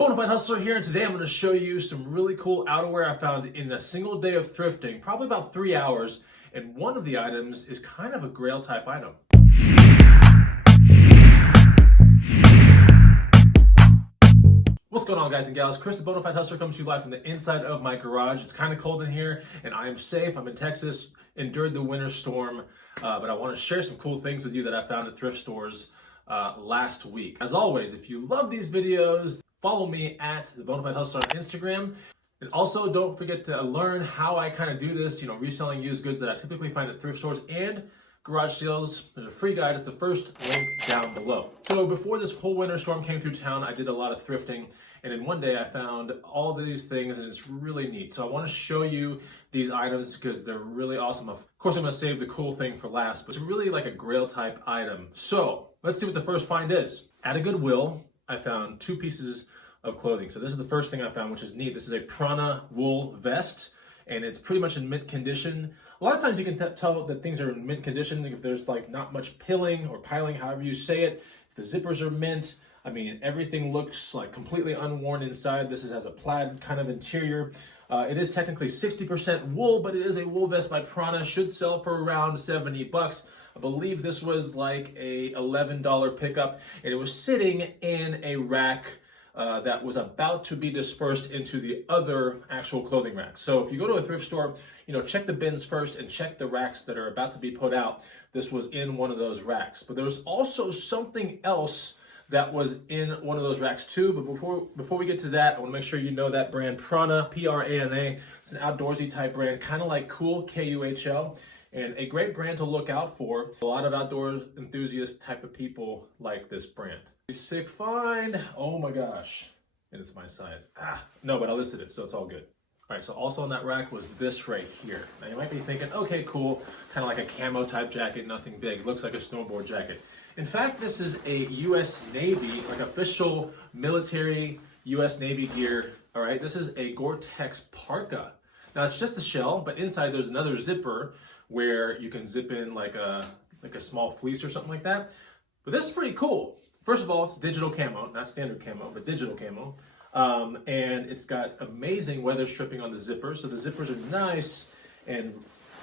Bonafide Hustler here, and today I'm going to show you some really cool outerwear I found in a single day of thrifting, probably about 3 hours, and one of the items is kind of a grail type item. What's going on, guys and gals? Chris the Bonafide Hustler comes to you live from the inside of my garage. It's kind of cold in here, and I am safe. I'm in Texas, endured the winter storm, but I want to share some cool things with you that I found at thrift stores last week. As always, if you love these videos, follow me at the Bonafide Hustler on Instagram. And also don't forget to learn how I kind of do this, reselling used goods that I typically find at thrift stores and garage sales. There's a free guide. It's the first link down below. So before this whole winter storm came through town, I did a lot of thrifting. And in one day I found all these things, and it's really neat. So I want to show you these items because they're really awesome. Of course, I'm going to save the cool thing for last, but it's really like a grail type item. So let's see what the first find is. At a Goodwill, I found 2 pieces of clothing. So this is the first thing I found, which is neat. This is a prana wool vest, and it's pretty much in mint condition. A lot of times you can tell that things are in mint condition if there's like not much pilling or piling, however you say it. If the zippers are mint, I mean, everything looks like completely unworn inside. This has a plaid kind of interior. It is technically 60% wool, but it is a wool vest by Prana. Should sell for around 70 bucks. I believe this was like a $11 pickup, and it was sitting in a rack that was about to be dispersed into the other actual clothing racks. So if you go to a thrift store, check the bins first and check the racks that are about to be put out. This was in one of those racks. But there was also something else that was in one of those racks too. But before we get to that, I want to make sure you know that brand Prana, P-R-A-N-A. It's an outdoorsy type brand, kind of like Cool, K-U-H-L. And a great brand to look out for. A lot of outdoor enthusiast type of people like this brand. Sick find. Oh my gosh. And it's my size. No, but I listed it, so it's all good. All right, so also on that rack was this right here. Now you might be thinking, okay, cool. Kind of like a camo type jacket, nothing big. It looks like a snowboard jacket. In fact, this is a U.S. Navy, like official military U.S. Navy gear. All right, this is a Gore-Tex parka. Now it's just a shell, but inside there's another zipper where you can zip in like a small fleece or something like that. But this is pretty cool. First of all, it's digital camo, not standard camo, but digital camo. And it's got amazing weather stripping on the zippers. So the zippers are nice, and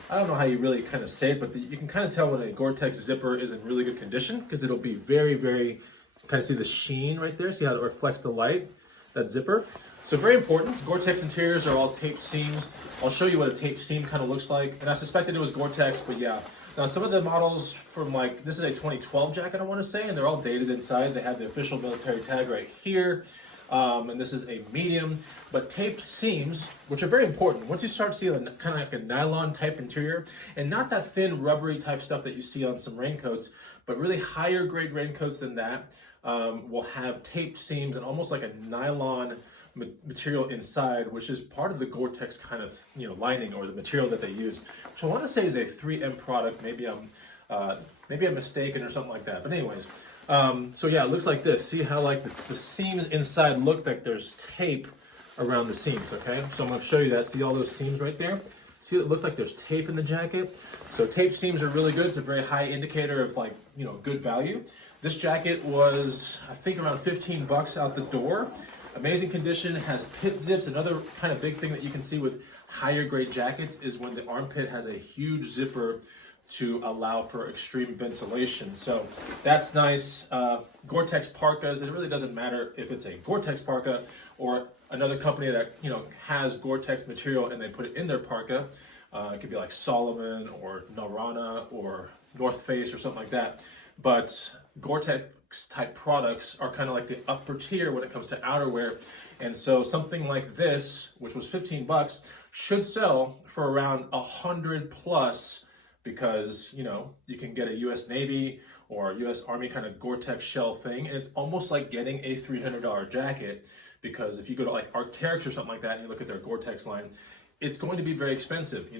I don't know how you really kind of say it, but you can kind of tell when a Gore-Tex zipper is in really good condition because it'll be very, very, kind of see the sheen right there? See how it reflects the light, that zipper? So very important. Gore-Tex interiors are all taped seams. I'll show you what a taped seam kind of looks like. And I suspected it was Gore-Tex, but yeah. Now some of the models from this is a 2012 jacket I want to say, and they're all dated inside. They have the official military tag right here. And this is a medium, but taped seams, which are very important. Once you start seeing kind of like a nylon type interior, and not that thin rubbery type stuff that you see on some raincoats, but really higher grade raincoats than that will have taped seams and almost like a nylon material inside, which is part of the Gore-Tex kind of lining or the material that they use, which I want to say is a 3M product. Maybe I'm mistaken or something like that. But anyways, so yeah, it looks like this. See how like the seams inside look like there's tape around the seams. Okay, so I'm going to show you that. See all those seams right there? See, it looks like there's tape in the jacket. So tape seams are really good. It's a very high indicator of good value. This jacket was, I think, around 15 bucks out the door. Amazing condition, has pit zips. Another kind of big thing that you can see with higher grade jackets is when the armpit has a huge zipper to allow for extreme ventilation. So that's nice. Gore-Tex parkas, it really doesn't matter if it's a Gore-Tex parka or another company that has Gore-Tex material and they put it in their parka. It could be like Solomon or Narana or North Face or something like that. But Gore-Tex type products are kind of like the upper tier when it comes to outerwear. And so something like this, which was 15 bucks, should sell for around 100 plus because, you can get a US Navy or US Army kind of Gore-Tex shell thing. And it's almost like getting a $300 jacket because if you go to like Arc'teryx or something like that and you look at their Gore-Tex line, it's going to be very expensive,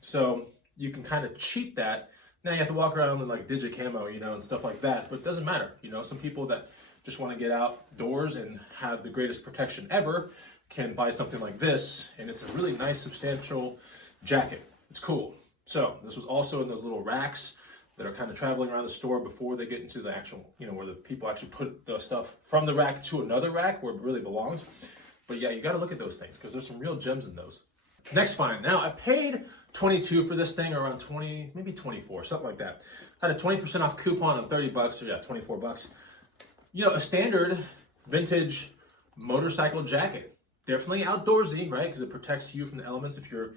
So you can kind of cheat that. Now you have to walk around with like digicamo, and stuff like that, but it doesn't matter. Some people that just want to get outdoors and have the greatest protection ever can buy something like this, and it's a really nice, substantial jacket. It's cool. So this was also in those little racks that are kind of traveling around the store before they get into the actual, where the people actually put the stuff from the rack to another rack where it really belongs. But yeah, you got to look at those things because there's some real gems in those. Next find. Now I paid $22 for this thing, or around 20, maybe 24, something like that. I had a 20% off coupon on $30, so yeah, $24. A standard vintage motorcycle jacket. Definitely outdoorsy, right? Because it protects you from the elements if you're,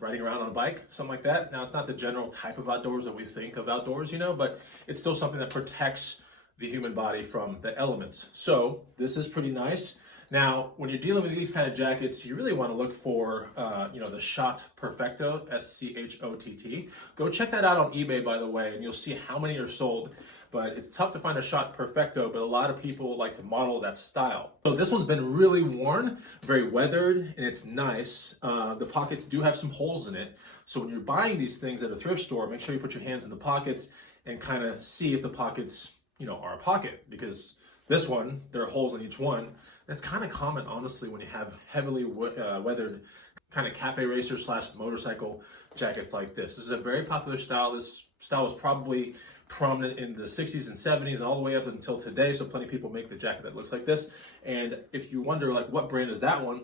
riding around on a bike, something like that. Now, it's not the general type of outdoors that we think of outdoors, but it's still something that protects the human body from the elements. So this is pretty nice. Now, when you're dealing with these kind of jackets, you really want to look for, the Shot Perfecto, SCHOTT. Go check that out on eBay, by the way, and you'll see how many are sold. But it's tough to find a Shot Perfecto, but a lot of people like to model that style. So this one's been really worn, very weathered, and it's nice. The pockets do have some holes in it. So when you're buying these things at a thrift store, make sure you put your hands in the pockets and kind of see if the pockets, are a pocket. Because this one, there are holes in each one. That's kind of common, honestly, when you have heavily weathered kind of cafe racer / motorcycle jackets like this. This is a very popular style. This style was probably prominent in the 60s and 70s all the way up until today. So plenty of people make the jacket that looks like this. And if you wonder, like, what brand is that one?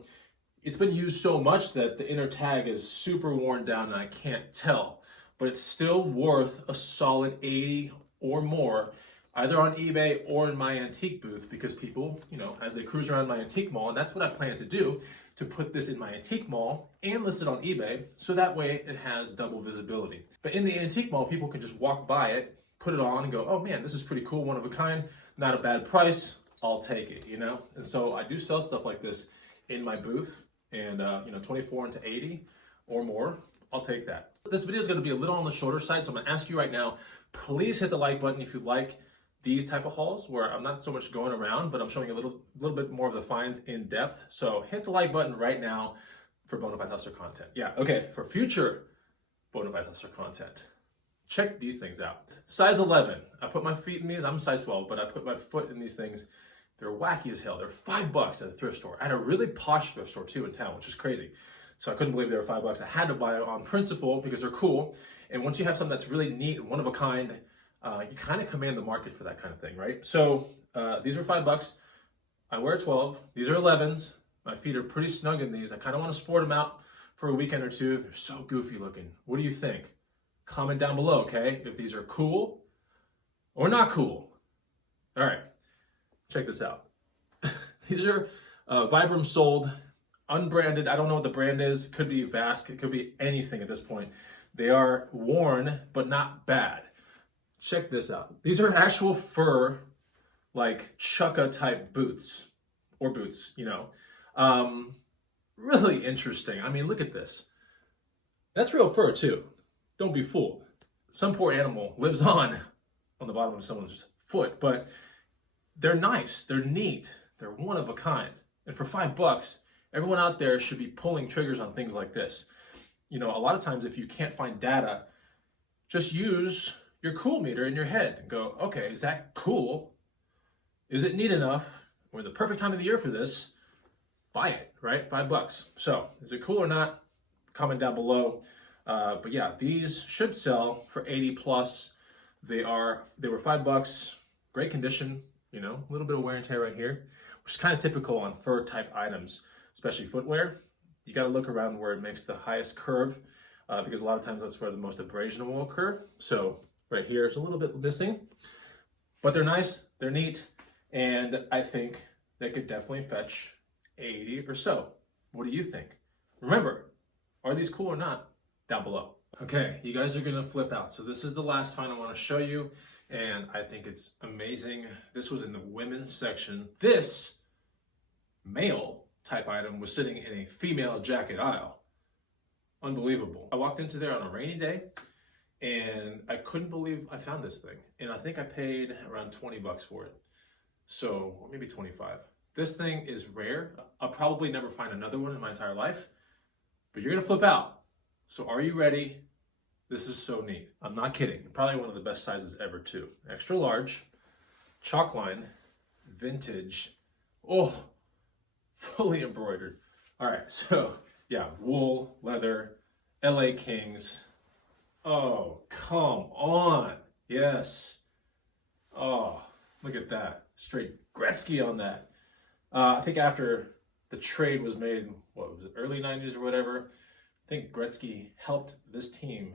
It's been used so much that the inner tag is super worn down and I can't tell. But it's still worth a solid 80 or more, either on eBay or in my antique booth, because people, as they cruise around my antique mall, and that's what I plan to do, to put this in my antique mall and list it on eBay, so that way it has double visibility. But in the antique mall, people can just walk by it, put it on and go, oh man, this is pretty cool, one of a kind, not a bad price, I'll take it, And so I do sell stuff like this in my booth, and 24 into 80 or more, I'll take that. This video is gonna be a little on the shorter side, so I'm gonna ask you right now, please hit the like button if you like these type of hauls where I'm not so much going around, but I'm showing a little bit more of the finds in depth. So hit the like button right now for Bonafide Hustler content. Yeah, okay, for future Bonafide Hustler content, check these things out. Size 11, I put my feet in these. I'm size 12, but I put my foot in these things. They're wacky as hell. They're $5 at a thrift store. I had a really posh thrift store too in town, which is crazy. So I couldn't believe they were $5. I had to buy it on principle because they're cool. And once you have something that's really neat and one of a kind, you kind of command the market for that kind of thing, right? So these are $5. I wear 12. These are 11s. My feet are pretty snug in these. I kind of want to sport them out for a weekend or two. They're so goofy looking. What do you think? Comment down below, okay? If these are cool or not cool. All right, check this out. These are Vibram soled, unbranded. I don't know what the brand is. It could be Vask. It could be anything at this point. They are worn, but not bad. Check this out. These are actual fur, like chukka type boots, or boots, really interesting. I mean, look at this. That's real fur too. Don't be fooled. Some poor animal lives on the bottom of someone's foot, but they're nice, they're neat, they're one of a kind. And for $5, everyone out there should be pulling triggers on things like this. A lot of times if you can't find data, just use your cool meter in your head and go, okay, is that cool? Is it neat enough? We're the perfect time of the year for this. Buy it, right? $5. So is it cool or not? Comment down below. But yeah, these should sell for 80 plus. They were $5, great condition, a little bit of wear and tear right here, which is kind of typical on fur type items, especially footwear. You got to look around where it makes the highest curve, because a lot of times that's where the most abrasion will occur. So right here, it's a little bit missing, but they're nice, they're neat, and I think they could definitely fetch 80 or so. What do you think? Remember, are these cool or not? Down below. Okay, you guys are gonna flip out. So this is the last find I want to show you, and I think it's amazing. This was in the women's section. This male type item was sitting in a female jacket aisle. Unbelievable. I walked into there on a rainy day, and I couldn't believe I found this thing. And I think I paid around 20 bucks for it. So, or maybe 25. This thing is rare. I'll probably never find another one in my entire life, but you're gonna flip out. So are you ready? This is so neat. I'm not kidding. Probably one of the best sizes ever too. Extra large, chalk line, vintage. Oh, fully embroidered. All right, so yeah, wool, leather, LA Kings. Oh, come on. Yes. Oh, look at that. Straight Gretzky on that. I think after the trade was made, what was it, early 90s or whatever, I think Gretzky helped this team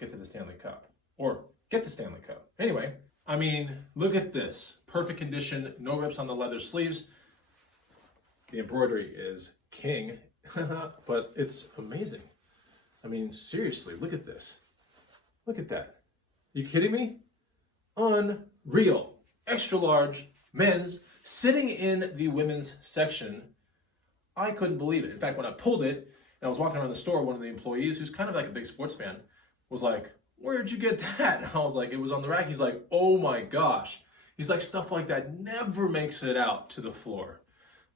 get to the Stanley Cup. Or get the Stanley Cup. Anyway, I mean, look at this. Perfect condition, no rips on the leather sleeves. The embroidery is king, but it's amazing. I mean, seriously, look at this. Look at that. You kidding me? Unreal. Extra large men's sitting in the women's section. I couldn't believe it. In fact, when I pulled it and I was walking around the store, one of the employees, who's kind of like a big sports fan, was like, "Where'd you get that?" And I was like, "It was on the rack." He's like, "Oh my gosh." He's like, "Stuff like that never makes it out to the floor."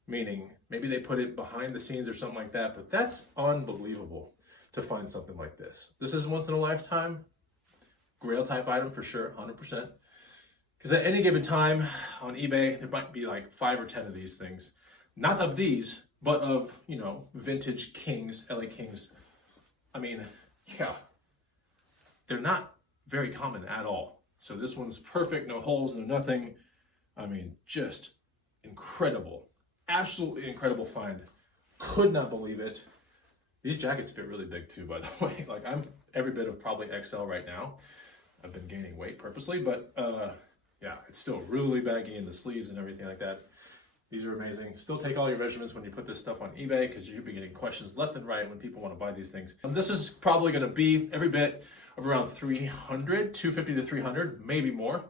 Meaning, maybe they put it behind the scenes or something like that, but that's unbelievable to find something like this. This is once in a lifetime grail type item for sure, 100%. Because at any given time on eBay, there might be like 5 or 10 of these things. Not of these, but of, you know, vintage Kings, LA Kings. I mean, yeah, they're not very common at all. So this one's perfect, no holes, no nothing. I mean, just incredible. Absolutely incredible find. Could not believe it. These jackets fit really big too, by the way. Like, I'm every bit of probably XL right now. I've been gaining weight purposely, but yeah, it's still really baggy in the sleeves and everything like that. These are amazing. Still take all your measurements when you put this stuff on eBay, because you'll be getting questions left and right when people want to buy these things. This is probably going to be every bit of around 300, 250 to 300, maybe more.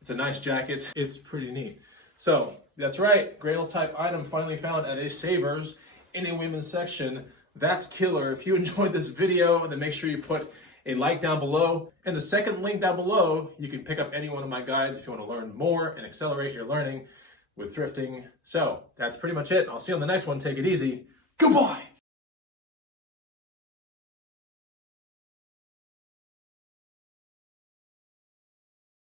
It's a nice jacket. It's pretty neat. So that's right, Grail type item finally found at a Savers in a women's section. That's killer. If you enjoyed this video, then make sure you put a like down below. And the second link down below, you can pick up any one of my guides if you want to learn more and accelerate your learning with thrifting. So that's pretty much it. I'll see you on the next one. Take it easy. Goodbye.